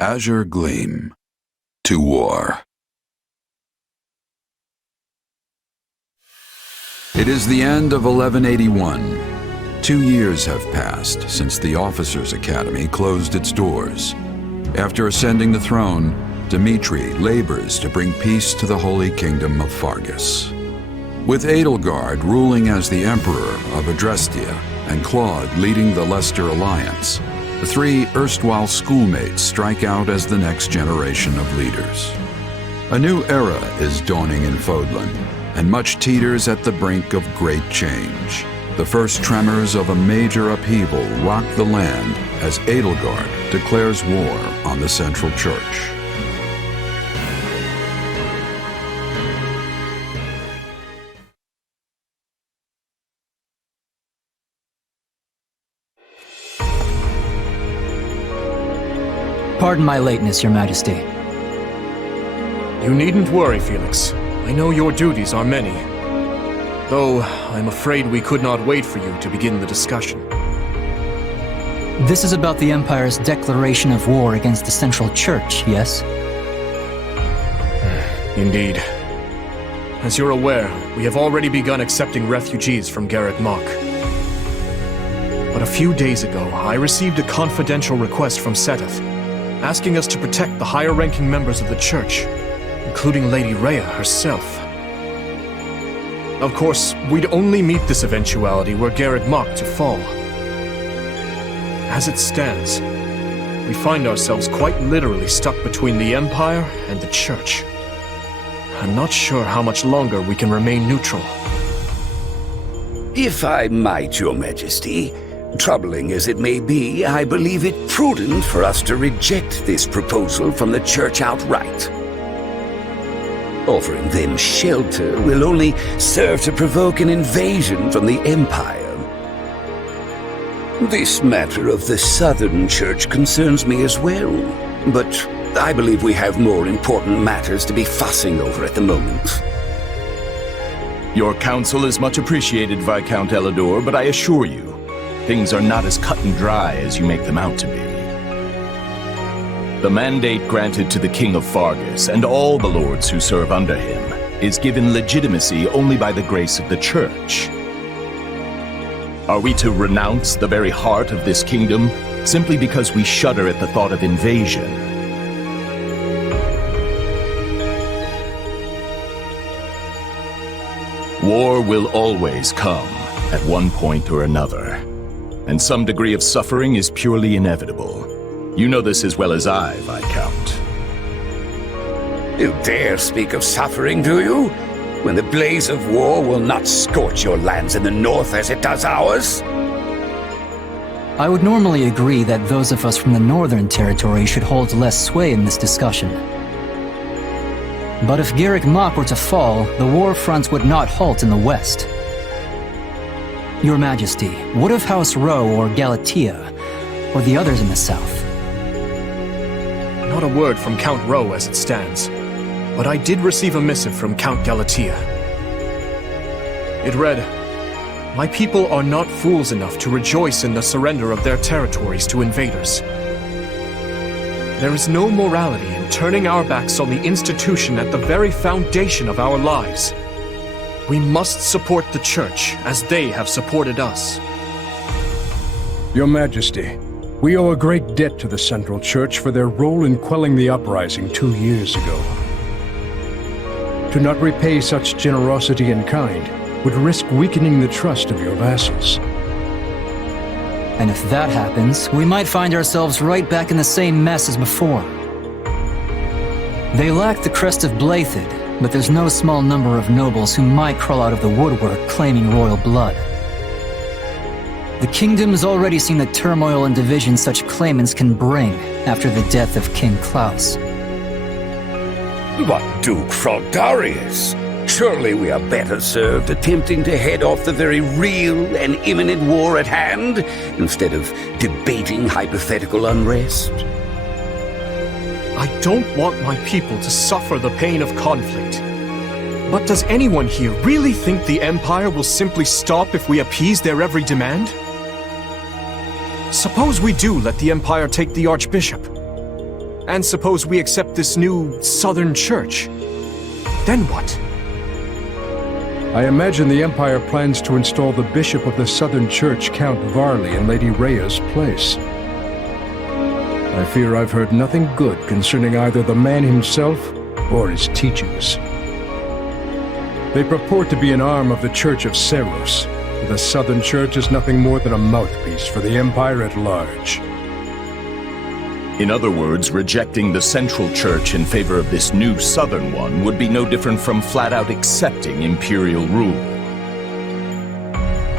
Azure Gleam. To war. It is the end of 1181. 2 years have passed since the Officers' Academy closed its doors. After ascending the throne, Dimitri labors to bring peace to the Holy Kingdom of Fargus. With Edelgard ruling as the Emperor of Adrestia and Claude leading the Leicester Alliance, the three erstwhile schoolmates strike out as the next generation of leaders. A new era is dawning in Fodlan, and much teeters at the brink of great change. The first tremors of a major upheaval rock the land as Edelgard declares war on the Central Church. Pardon my lateness, Your Majesty. You needn't worry, Felix. I know your duties are many. Though, I'm afraid we could not wait for you to begin the discussion. This is about the Empire's declaration of war against the Central Church, yes? Indeed. As you're aware, we have already begun accepting refugees from Garreg Mach. But a few days ago, I received a confidential request from Seteth, asking us to protect the higher-ranking members of the Church, including Lady Rhea herself. Of course, we'd only meet this eventuality were Garreg Mach to fall. As it stands, we find ourselves quite literally stuck between the Empire and the Church. I'm not sure how much longer we can remain neutral. If I might, Your Majesty, troubling as it may be, I believe it prudent for us to reject this proposal from the Church outright. Offering them shelter will only serve to provoke an invasion from the Empire. This matter of the Southern Church concerns me as well, but I believe we have more important matters to be fussing over at the moment. Your counsel is much appreciated, Viscount Elidor, but I assure you, things are not as cut and dry as you make them out to be. The mandate granted to the King of Fargus and all the lords who serve under him is given legitimacy only by the grace of the Church. Are we to renounce the very heart of this kingdom simply because we shudder at the thought of invasion? War will always come at one point or another, and some degree of suffering is purely inevitable. You know this as well as I, Viscount. You dare speak of suffering, do you? When the blaze of war will not scorch your lands in the north as it does ours? I would normally agree that those of us from the Northern Territory should hold less sway in this discussion. But if Garreg Mach were to fall, the war fronts would not halt in the west. Your Majesty, what of House Rowe or Galatea, or the others in the south? Not a word from Count Rowe as it stands, but I did receive a missive from Count Galatea. It read, "My people are not fools enough to rejoice in the surrender of their territories to invaders. There is no morality in turning our backs on the institution at the very foundation of our lives. We must support the Church as they have supported us." Your Majesty, we owe a great debt to the Central Church for their role in quelling the uprising 2 years ago. To not repay such generosity in kind would risk weakening the trust of your vassals. And if that happens, we might find ourselves right back in the same mess as before. They lack the crest of Blathid, but there's no small number of nobles who might crawl out of the woodwork claiming royal blood. The kingdom has already seen the turmoil and division such claimants can bring after the death of King Klaus. But Duke Frogdarius, surely we are better served attempting to head off the very real and imminent war at hand, instead of debating hypothetical unrest. I don't want my people to suffer the pain of conflict. But does anyone here really think the Empire will simply stop if we appease their every demand? Suppose we do let the Empire take the Archbishop. And suppose we accept this new Southern Church. Then what? I imagine the Empire plans to install the Bishop of the Southern Church, Count Varley, in Lady Rhea's place. I fear I've heard nothing good concerning either the man himself or his teachings. They purport to be an arm of the Church of Seros. The Southern Church is nothing more than a mouthpiece for the Empire at large. In other words, rejecting the Central Church in favor of this new Southern one would be no different from flat-out accepting imperial rule.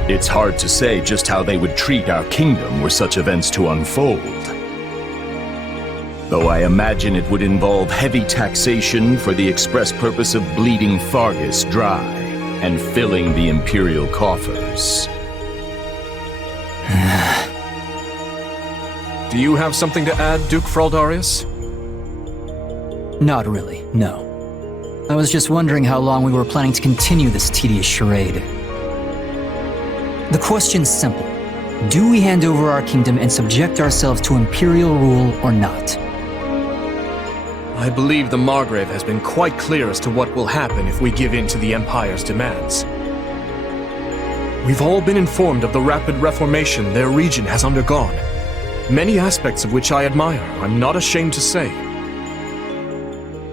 It's hard to say just how they would treat our kingdom were such events to unfold. Though I imagine it would involve heavy taxation for the express purpose of bleeding Fargus dry and filling the imperial coffers. Do you have something to add, Duke Fraldarius? Not really, no. I was just wondering how long we were planning to continue this tedious charade. The question's simple. Do we hand over our kingdom and subject ourselves to imperial rule or not? I believe the Margrave has been quite clear as to what will happen if we give in to the Empire's demands. We've all been informed of the rapid reformation their region has undergone, many aspects of which I admire, I'm not ashamed to say.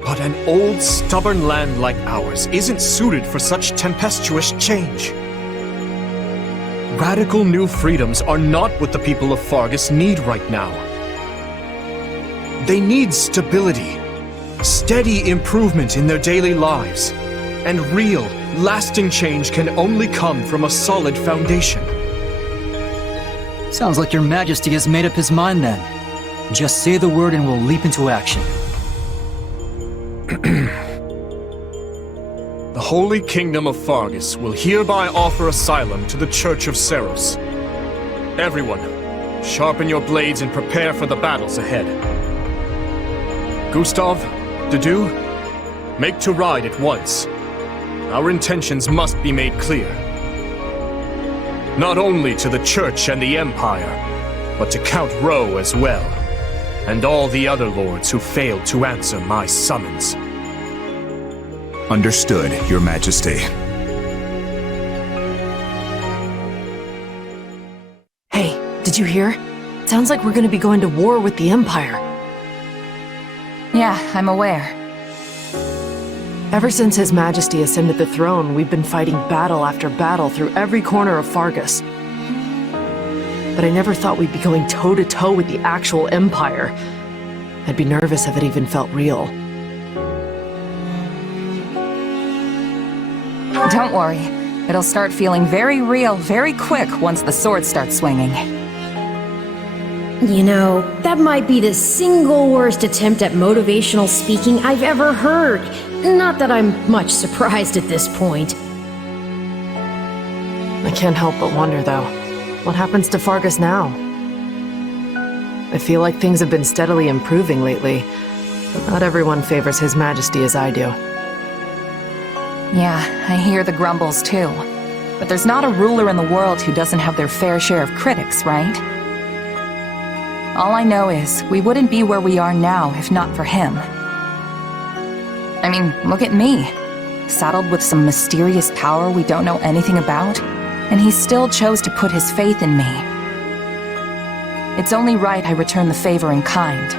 But an old, stubborn land like ours isn't suited for such tempestuous change. Radical new freedoms are not what the people of Fargus need right now. They need stability, steady improvement in their daily lives, and real, lasting change can only come from a solid foundation. Sounds like your Majesty has made up his mind then. Just say the word and we'll leap into action. The Holy Kingdom of Fargus will hereby offer asylum to the Church of Seros. Everyone, sharpen your blades and prepare for the battles ahead. Gustav, Dedu, make to ride at once. Our intentions must be made clear. Not only to the Church and the Empire, but to Count Rowe as well, and all the other lords who failed to answer my summons. Understood, Your Majesty. Hey, did you hear? Sounds like we're gonna be going to war with the Empire. Yeah, I'm aware. Ever since His Majesty ascended the throne, we've been fighting battle after battle through every corner of Fargus. But I never thought we'd be going toe-to-toe with the actual Empire. I'd be nervous if it even felt real. Don't worry. It'll start feeling very real very quick once the sword starts swinging. You know, that might be the single worst attempt at motivational speaking I've ever heard. Not that I'm much surprised at this point. I can't help but wonder, though. What happens to Fargus now? I feel like things have been steadily improving lately, but not everyone favors His Majesty as I do. Yeah, I hear the grumbles too. But there's not a ruler in the world who doesn't have their fair share of critics, right? All I know is, we wouldn't be where we are now if not for him. I mean, look at me. Saddled with some mysterious power we don't know anything about, and he still chose to put his faith in me. It's only right I return the favor in kind.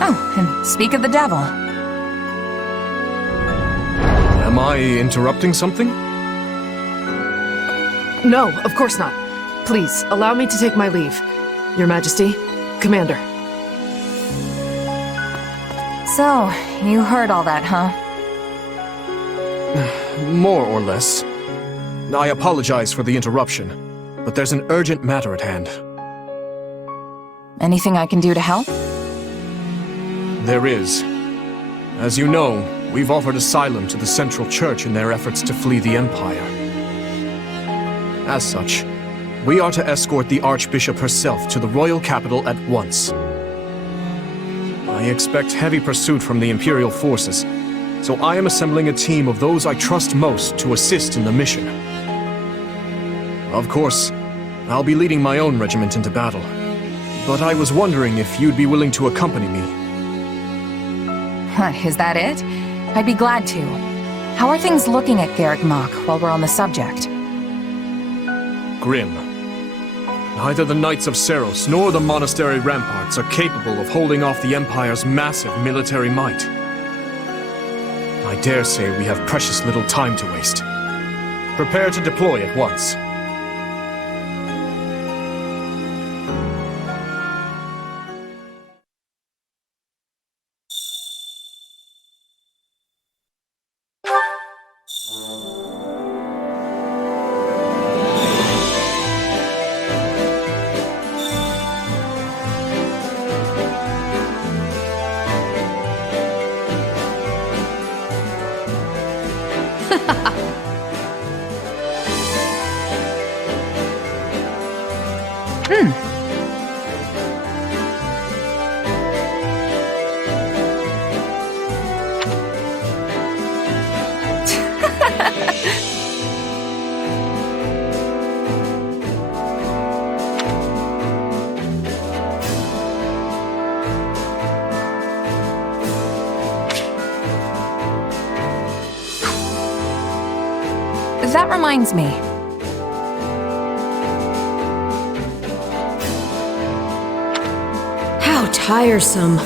Oh, and speak of the devil. Am I interrupting something? No, of course not. Please, allow me to take my leave. Your Majesty, Commander. So, you heard all that, huh? More or less. I apologize for the interruption, but there's an urgent matter at hand. Anything I can do to help? There is. As you know, we've offered asylum to the Central Church in their efforts to flee the Empire. As such, we are to escort the Archbishop herself to the royal capital at once. I expect heavy pursuit from the Imperial forces, so I am assembling a team of those I trust most to assist in the mission. Of course, I'll be leading my own regiment into battle, but I was wondering if you'd be willing to accompany me. Is that it? I'd be glad to. How are things looking at Garrick Mach while we're on the subject? Grim. Neither the Knights of Seros nor the monastery ramparts are capable of holding off the Empire's massive military might. I dare say we have precious little time to waste. Prepare to deploy at once. That reminds me. How tiresome.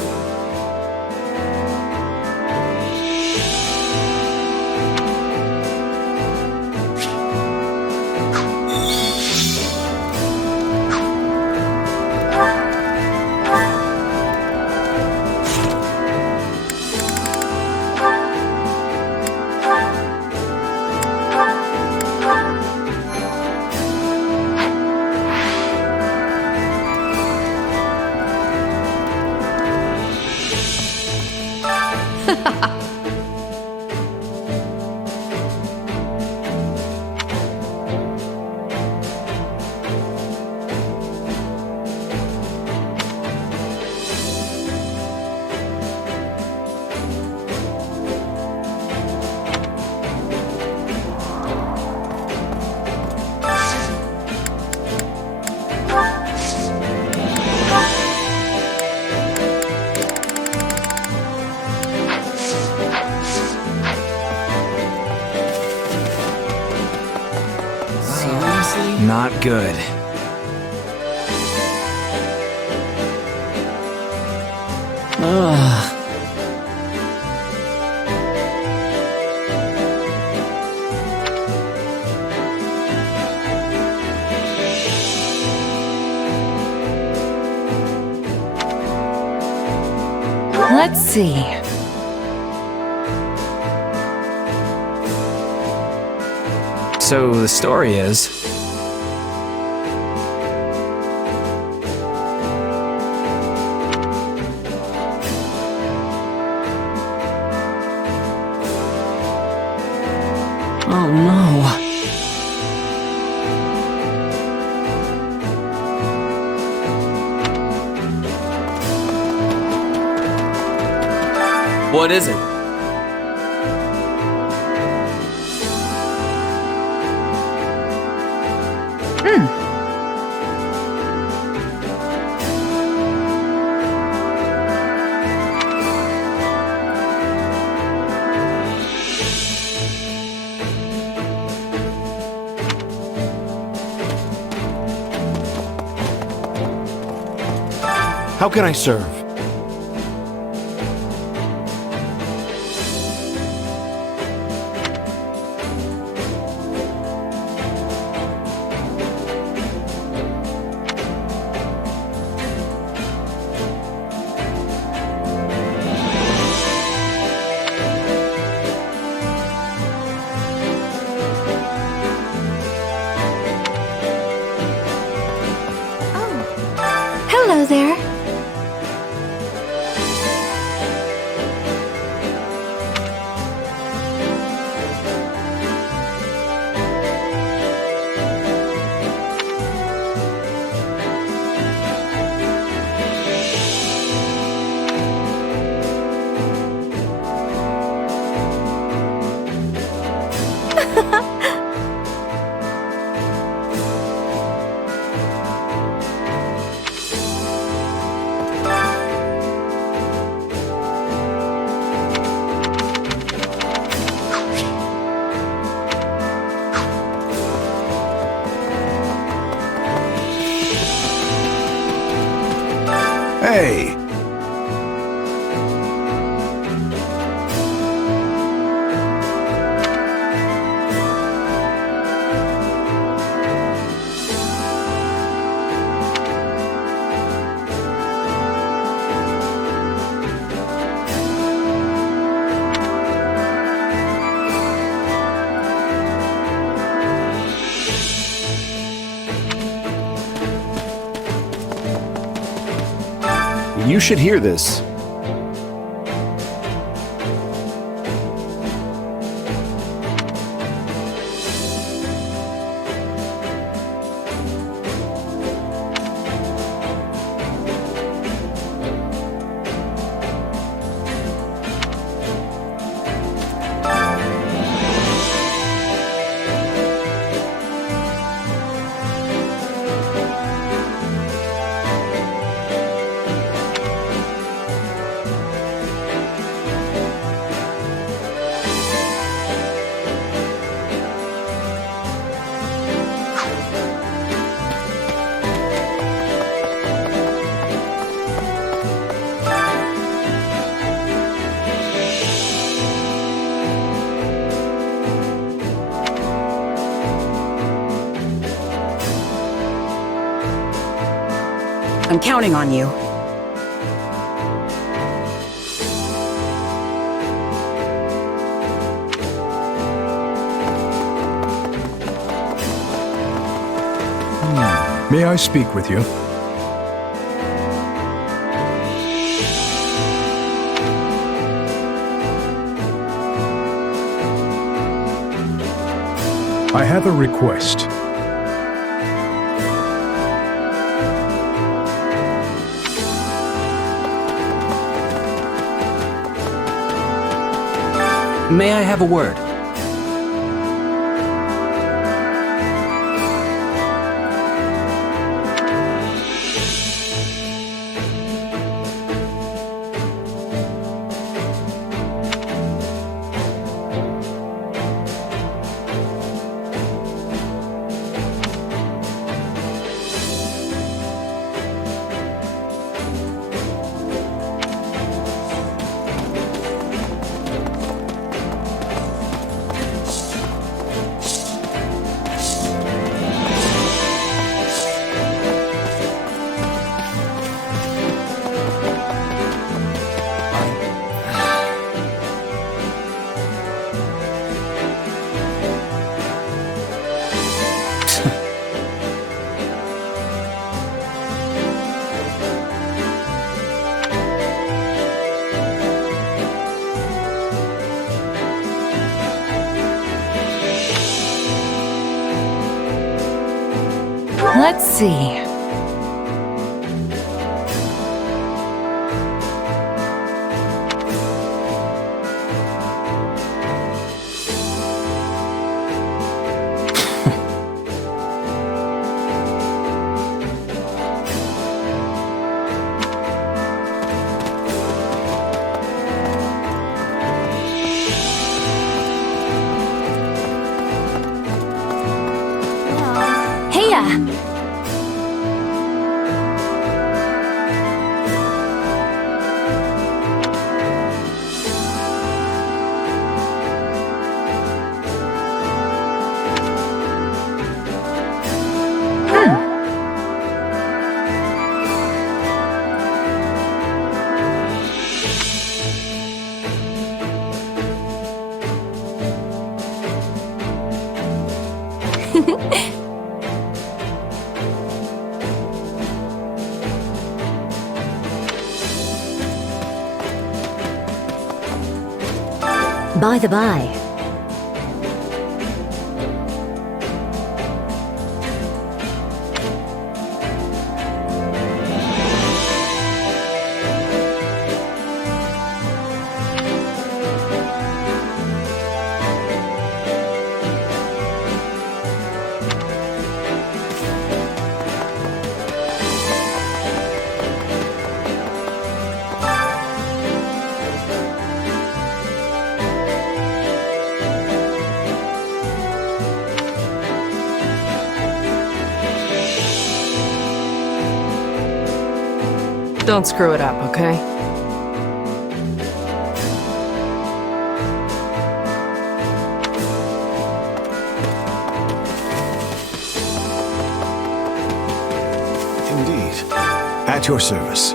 Not good. Ugh. Let's see. So the story is... Oh no. What is it? How can I serve? Hello there. Hey! You should hear this. I'm counting on you. May I speak with you? I have a request. May I have a word? Let's see. Heya! By the by, Don't screw it up, okay? Indeed. At your service.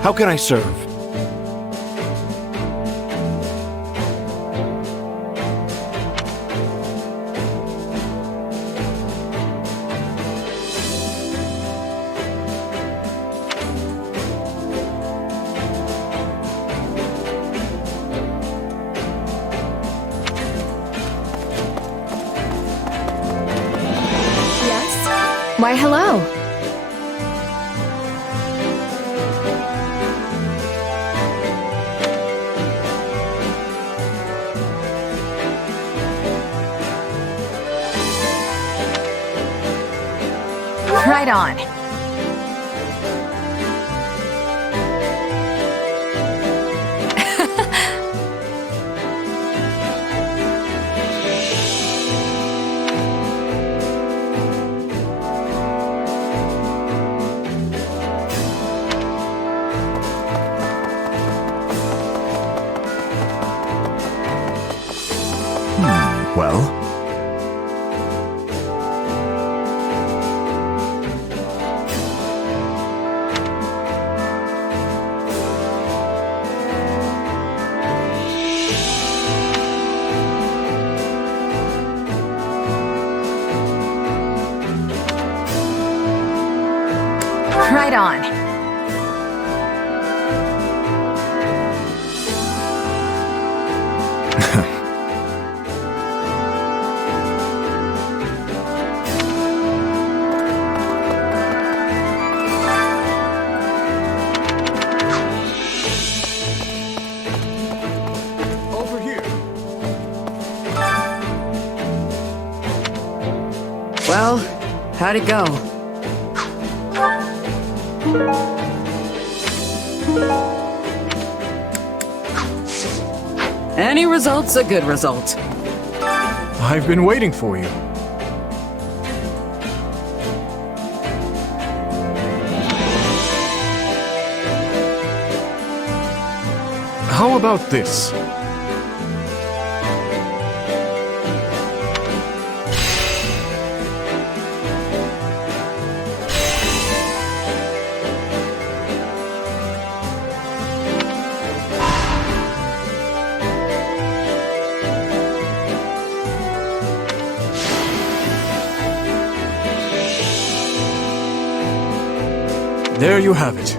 How can I serve? Yes? Why, hello. Right on. Well? Right on. Over here. Well, how'd it go? Any result's a good result. I've been waiting for you. How about this? There you have it.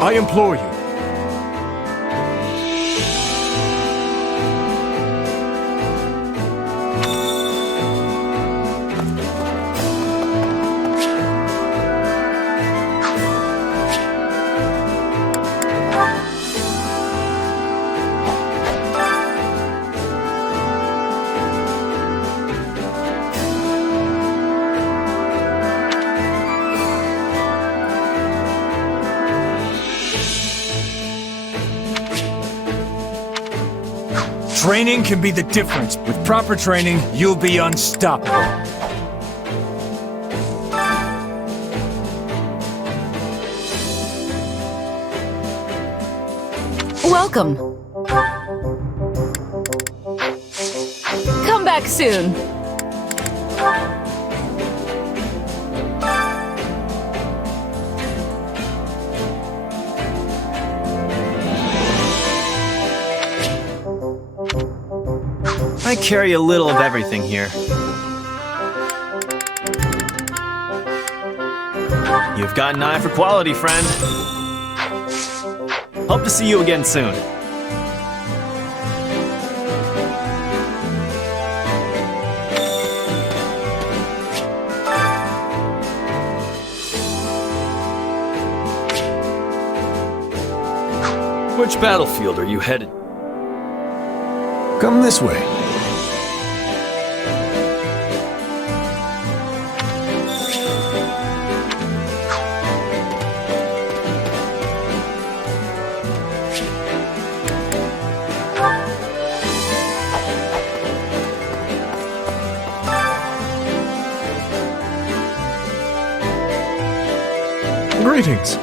I implore you. Training can be the difference. With proper training, you'll be unstoppable. Welcome. Come back soon. I carry a little of everything here. You've got an eye for quality, friend. Hope to see you again soon. Which battlefield are you headed? Come this way. Greetings.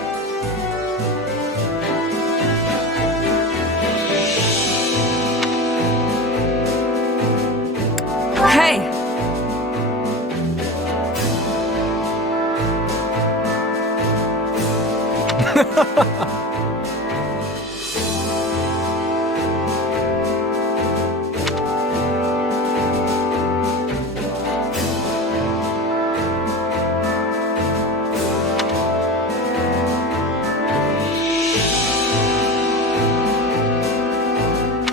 Hey!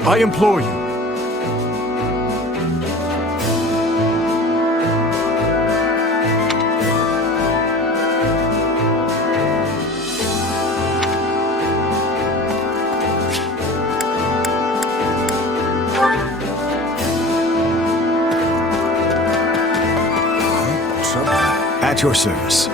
I implore you. At your service.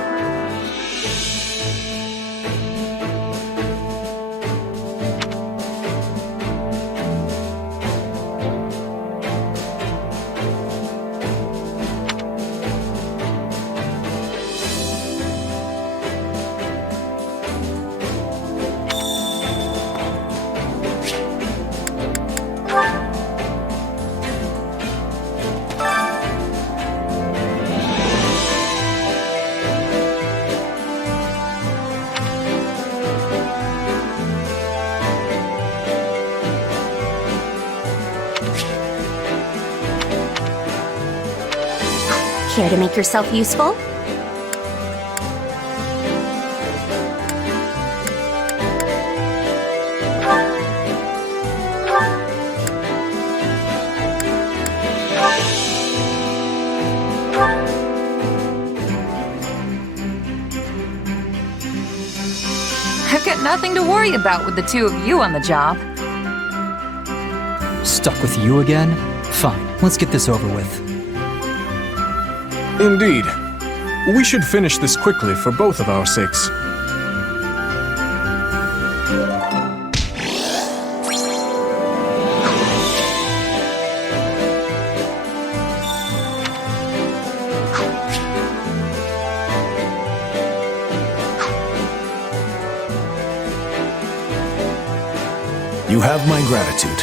Care to make yourself useful? I've got nothing to worry about with the two of you on the job. Stuck with you again? Fine, let's get this over with. Indeed. We should finish this quickly for both of our sakes. You have my gratitude.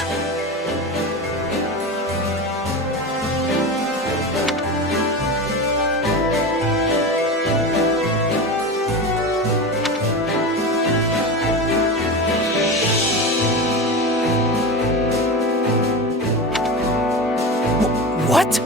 What?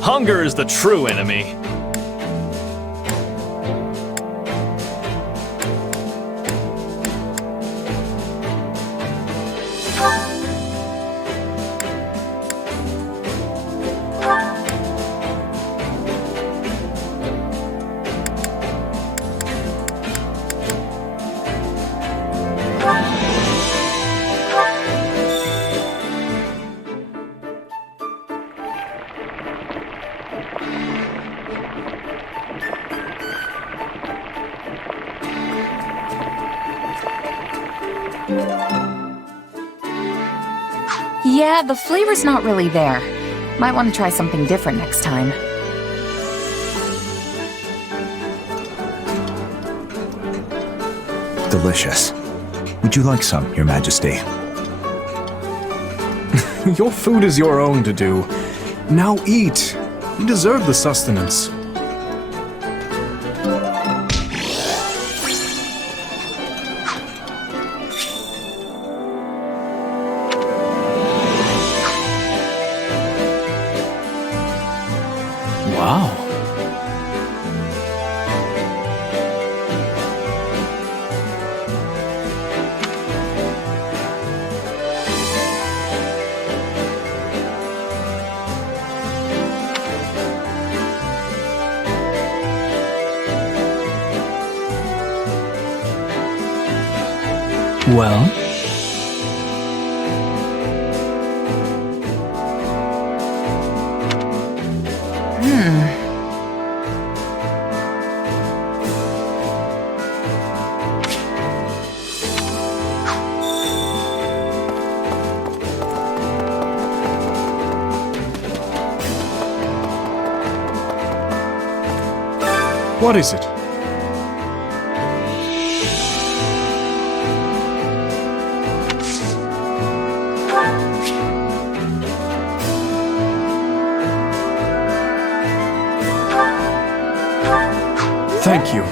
Hunger is the true enemy. Yeah, the flavor's not really there. Might want to try something different next time. Delicious. Would you like some, Your Majesty? Your food is your own to do. Now eat. You deserve the sustenance. Wow. Well? What is it? Thank you.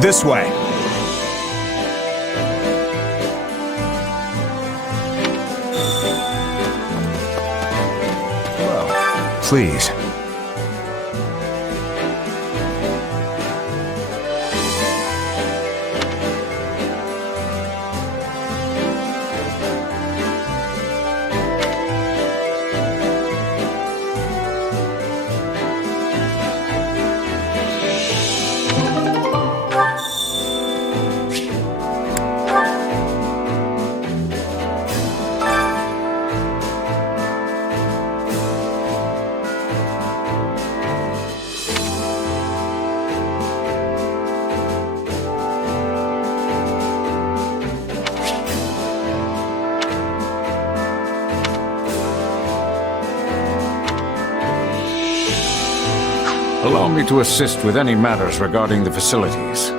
This way. Well, please. Allow me to assist with any matters regarding the facilities.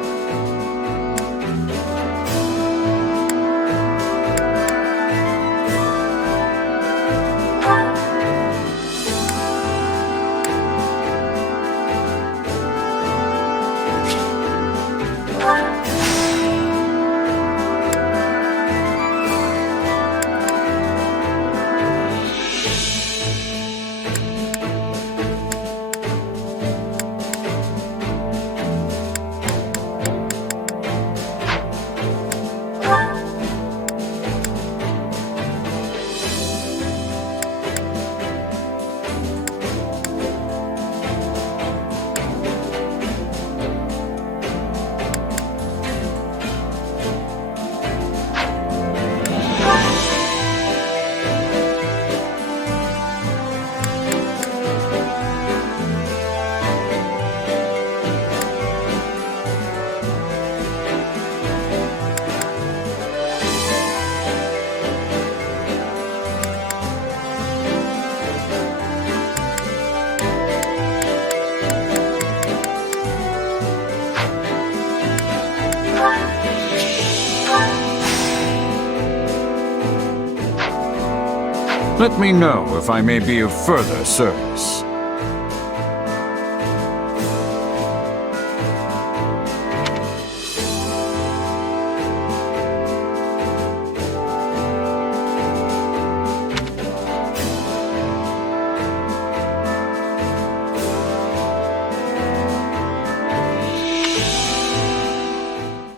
Let me know if I may be of further service.